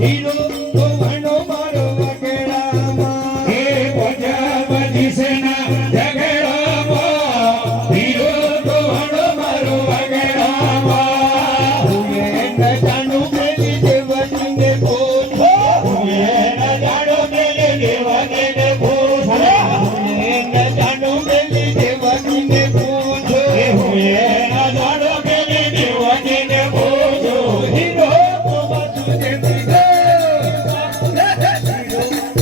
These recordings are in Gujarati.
হিরো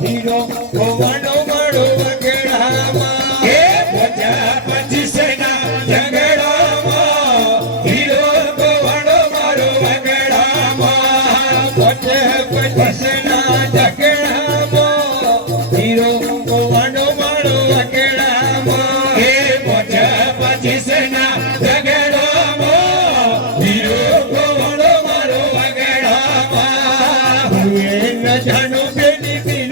હીરો ભવાનો મળો વગડામાં. એ પ્રજા પંચસેના ઝઘડામાં હીરો ભવાનો મારો વગડામાં. પંચસેના ઝઘડા দিবি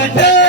Yeah.